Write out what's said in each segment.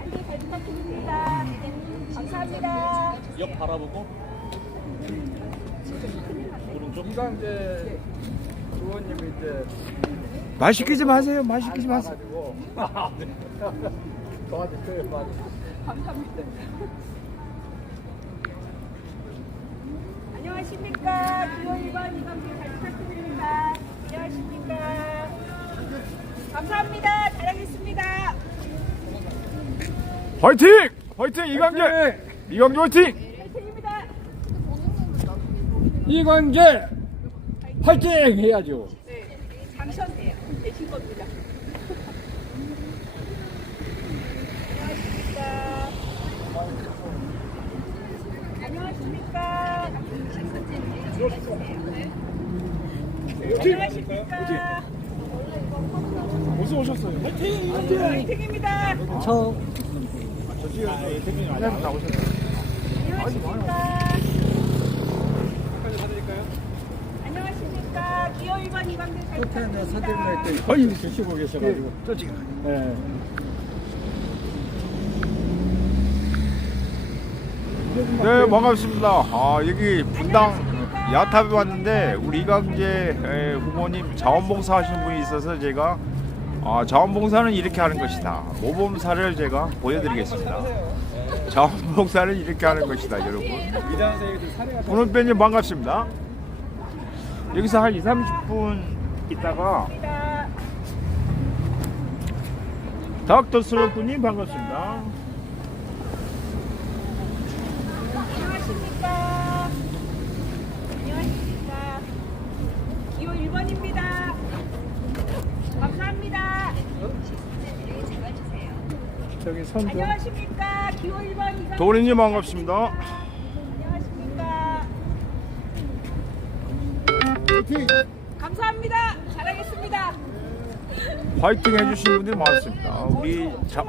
안내 잘 부탁드립니다. 감사합니다. 옆 바라보고 오른쪽 의원님이 이제 말 시키지 마세요. 말 시키지 마세요. 가지고 도와주세요 많이. 감사합니다. 안녕하십니까. 기호 1번 이광재 잘 부탁드립니다. 안녕하십니까. 감사합니다. 잘하겠습니다. 화이팅! 화이팅! 이광재! 이광재 화이팅! 화이팅입니다. 이광재 화이팅 해야죠. 네, 당첨돼요. 되신 겁니다. 안녕하십니까. 안녕하십니까. 안녕하십니까. 어디서 오셨어요? 화이팅! 화이팅입니다. 저 저지에서 대표님 나오셨어요? 안녕하십니까. 안녕하십니까. 기호 1번 이광재 잘 끝에는 부탁드립니다. 선생님한테 거의 드시고 계셔가지고 저 지금. 네. 네, 반갑습니다. 아, 여기 분당 야탑에 왔는데 우리 이광재 에, 후보님 자원봉사 하시는 분이 있어서 제가 아, 자원봉사는 이렇게 하는 것이다. 모범 사례를 제가 보여드리겠습니다. 자원봉사는 이렇게 하는 것이다, 여러분. 오늘 팬님 반갑습니다. 여기서 한 2, 30분 있다가. 닥터 스로프님 반갑습니다. 안녕하십니까. 안녕하십니까. 기호 1번입니다. 감사합니다. 저기 선조 안녕하십니까. 기호 1번 이광재 도리님 반갑습니다. 안녕하십니까. 화이팅! 감사합니다. 잘하겠습니다. 화이팅 해주신 분들이 많습니다. 우리 자.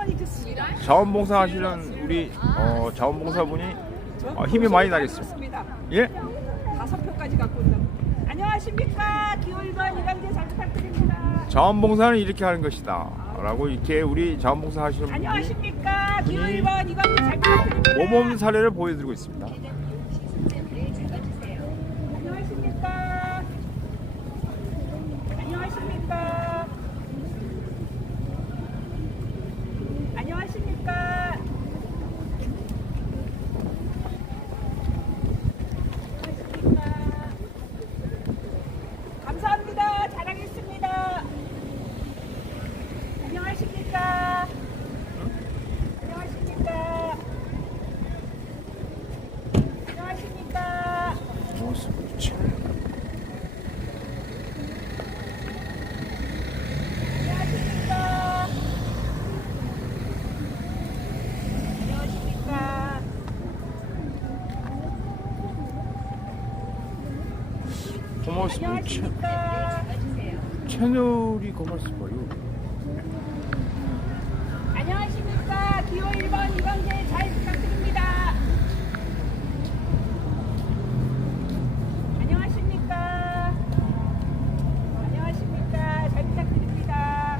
자원봉사 하시는 우리 어, 자원봉사분이 어, 힘이 많이 나겠습니다. 습니다 예? 다섯 표까지 갖고 온다고. 안녕하십니까. 기호 1번 이광재 잘 부탁드립니다. 자원봉사는 이렇게 하는 것이다. 라고 이렇게 우리 자원봉사 하시는 분들이 안녕하십니까. 기호 분이 1번 이광재 잘 부탁드립니다. 모범 사례를 보여드리고 있습니다. 안녕하십니까. 안녕하십니까. 안녕하십니까. 안녕하십니까. 감사합니다. 잘하겠습니다. 안녕하십니까. 안녕하십니까. 안녕하십니까. 모습을 참. 안녕하십니까. 안녕하십니까. 채, 안녕하십니까. 채널이 고맙습니다. 안녕하십니까. 기호 1번 이광재 잘 부탁드립니다. 안녕하십니까. 안녕하십니까. 잘 부탁드립니다.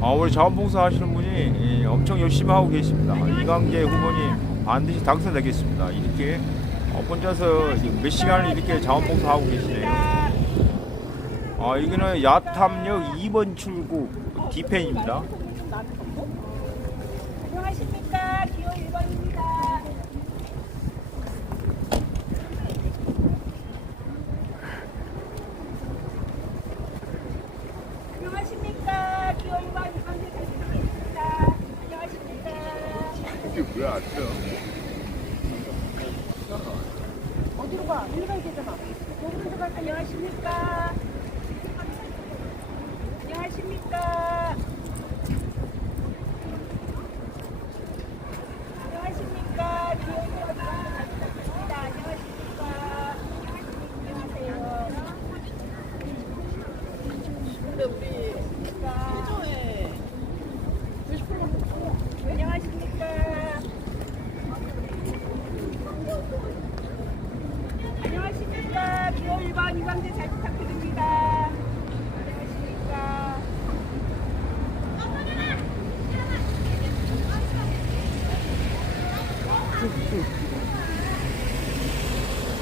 아, 우리 자원봉사 하시는 분이 예, 엄청 열심히 하고 계십니다. 이광재 후보님 반드시 당선되겠습니다. 이렇게 어, 혼자서 지금 몇 시간을 이렇게 자원봉사 하고 계시네요. 아, 여기는 야탐역 2번 출구 뒤편입니다. 안녕하십니까. 기호 1번입니다. 안녕하십니까. 기호 1번 이광재 잘 부탁드립니다. 안녕하십니까. 이게 뭐야, 어디로 가? 되잖아. 여기로 가. 안녕하십니까. 안녕하십니까. 안녕하십니까. 기호 1번 이광재 잘 부탁드립니다. 안녕하십니까. 안녕하세요. 근데 우리 최저에 90% 안녕하십니까. 안녕하십니까. 기호 1번 이광재 잘 부탁드립니다. 안녕하십니까.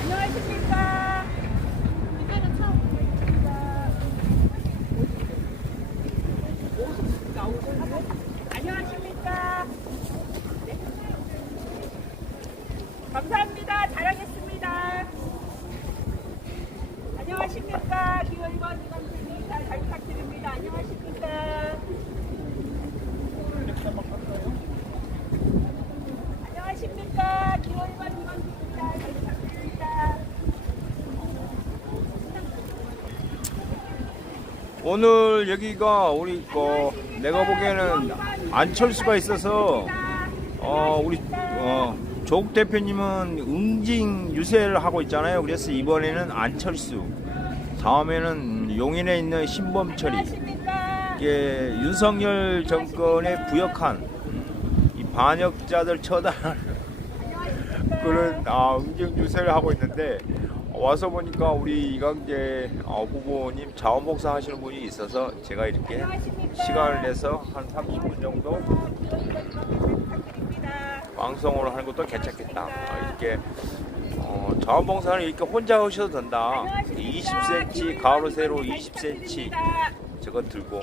안녕하십니까? 안녕하십니까? 네. 감사합니다. 잘하겠습니다. 안녕하십니까? 기호 1번 이광수입니다. 잘 부탁드립니다. 안녕하십니까? 안녕하십니까? 기호 1번 이광수입니다. 잘 부탁드립니다. 오늘 여기가 우리 거 내가 보기에는 안철수가 있어서 어 우리 어 조국 대표님은 응징 유세를 하고 있잖아요. 그래서 이번에는 안철수, 다음에는 용인에 있는 신범철이? 이게 윤석열 정권에 부역한 음, 이 반역자들 처단하는 그런 아, 응징 유세를 하고 있는데 와서 보니까 우리 이강재 어, 후보님 자원봉사 하시는 분이 있어서 제가 이렇게 시간을 내서 한 30분 정도. 방송을 하는 것도 괜찮겠다. 어, 이렇게 어, 자원봉사는 이렇게 혼자 하셔도 된다. 20cm 가로 세로 20cm 저거 들고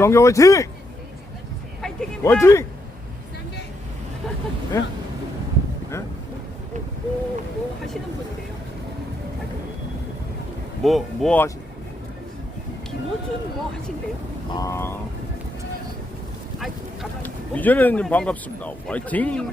이광경 화이팅! 파이팅입니다. 화이팅! 예? 예? 뭐, 뭐 하시는 분이래요? 뭐, 뭐 하시? 김호준 뭐 하신대요? 아, 아, 가만. 이전에는 반갑습니다. 화이팅!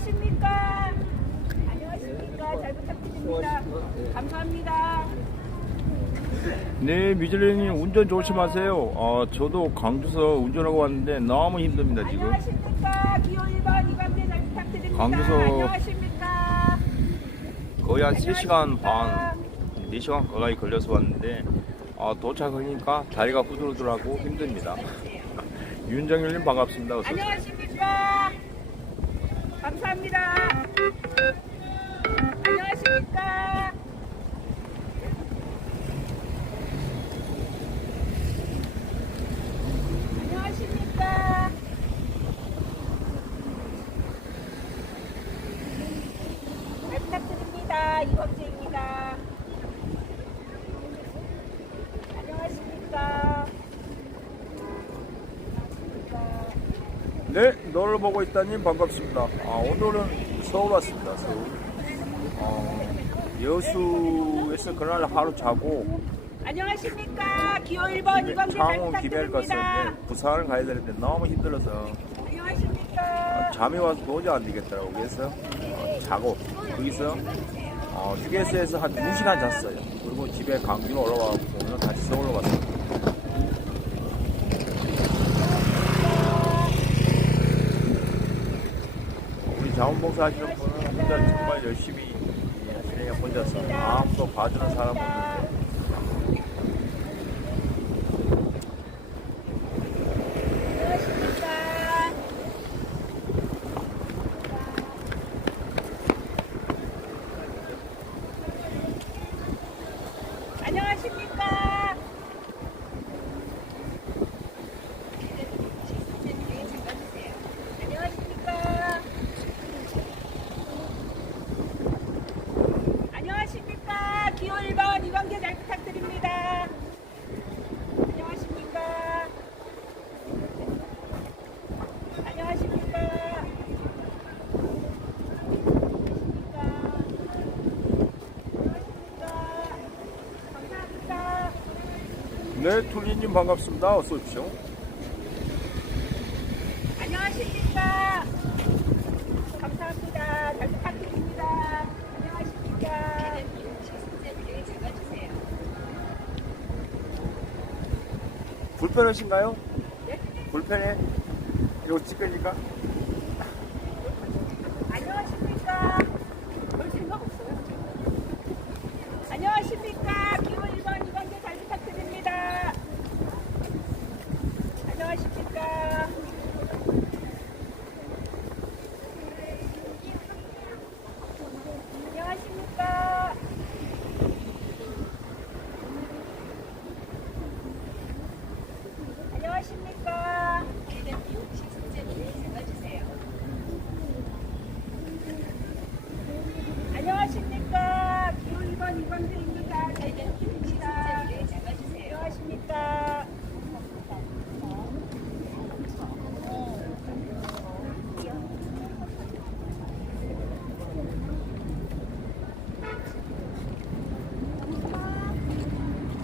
안녕하십니까. 안녕하십니까. 잘 부탁드립니다. 감사합니다. 네, 미즐리님 운전 조심하세요. 아, 저도 강주서 운전하고 왔는데 너무 힘듭니다, 지금. 안녕하십니까. 기호 1번 이광재 잘 부탁드립니다. 강주소. 안녕하십니까. 거의 한 3시간 반, 4시간 가까이 걸려서 왔는데, 아, 도착하니까 다리가 후들후들하고 힘듭니다. 윤정일님 반갑습니다. 어서 오세요. 안녕하십니까. 감사합니다. 안녕하십니까. 잘 부탁드립니다. 이광재입니다. 안녕하십니까. 네, 너를 보고 있다님 반갑습니다. 아, 오늘은 서울 왔습니다. 서울. 어, 여수에서 그날 하루 자고 안녕하십니까. 기호 1번 이광재 잘 창원 김해를. 갔었는데 부산을 가야 되는데 너무 힘들어서 안녕하십니까. 잠이 와서 도저히 안 되겠더라고. 그래서 어, 자고 거기서 어, 휴게소에서 한 2시간 잤어요. 그리고 집에 강주로 올라와서 오늘 다시 서울로 갔습니다. 자원봉사 하시는 분은 혼자 정말 열심히 하시네요. 혼자서 아무도 봐주는 사람 없는데 안녕하십니까. 안녕하십니까. 안녕하십니까. 안녕하십니까. 기호 1번 이광재 잘 부탁드립니다. 안녕하십니까. 안녕하십니까. 안녕하십니까. 감사합니다. 네, 툴리님 반갑습니다. 어서 오십시오. 안녕하십니까. 감사합니다. 잘 부탁드립니다. 안녕하십니까. 불편하신가요? 네? 불편해? 이거 찍으니까? 안녕하십니까. 별 생각 없어요. 안녕하십니까. 기호 1번 이광재 잘 부탁드립니다. 안녕하십니까. 안녕하십니까. 안녕하십니까. 안녕하십니까. 기호 2번 이광재입니다. 잘 부탁드립니다. 안녕하십니까.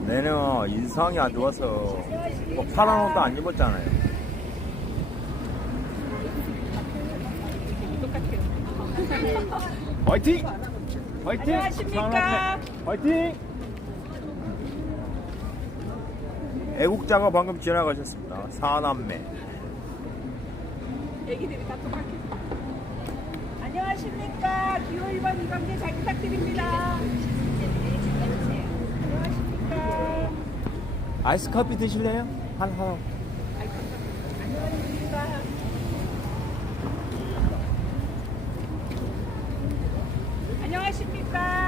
내는 인상이 안 좋아서 뭐 파란 옷도 안 입었잖아요. 화이팅! 화이팅! 안녕하십니까. 화이팅! 애국자가 방금 지나가셨습니다. 사남매. 애기들이 다 똑같아요. 안녕하십니까. 기호 1번 이광재 잘 부탁드립니다. 아이스 커피 드실래요? 한 하나. 안녕하십니까?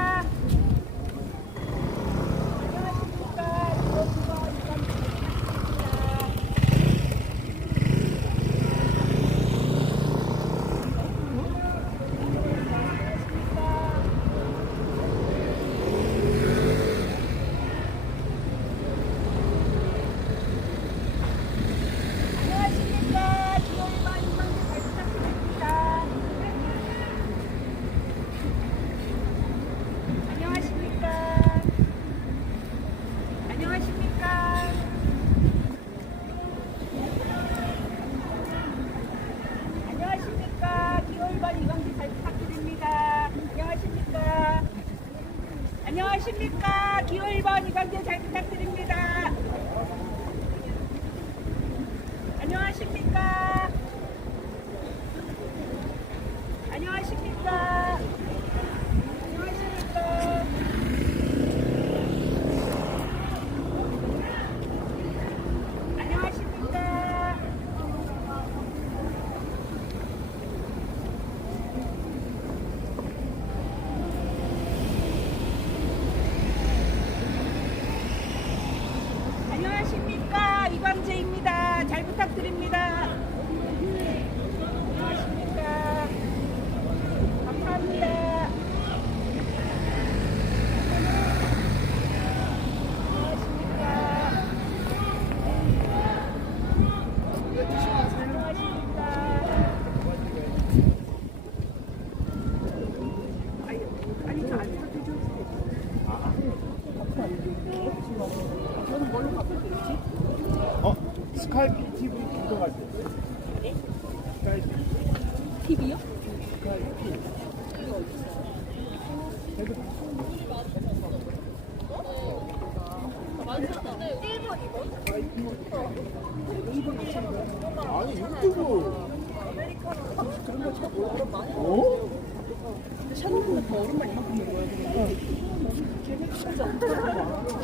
어,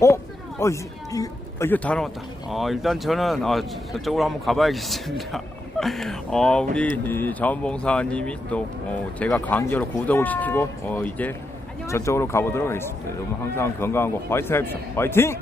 어, 어, 이, 이, 아, 이거 다 나왔다. 어, 일단 저는 아, 저쪽으로 한번 가봐야겠습니다. 어, 우리 이 자원봉사님이 또 어, 제가 강제로 구독을 시키고 어, 이제 저쪽으로 가보도록 하겠습니다. 여러분 항상 건강하고 화이팅 합시다. 화이팅!